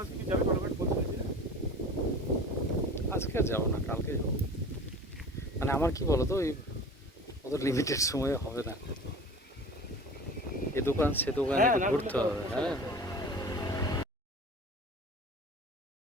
আজকে যাবে বালুরঘাট বলছিস? আজকে আর যাবো না, কালকে যাবো। মানে আমার কি বলো তো, ওই অত লিমিটেড সময়ে হবে না, এ দোকান সে দোকান হ্যাঁ একটু না ঘুরতে করলে তো হবে। হ্যাঁ, হবে।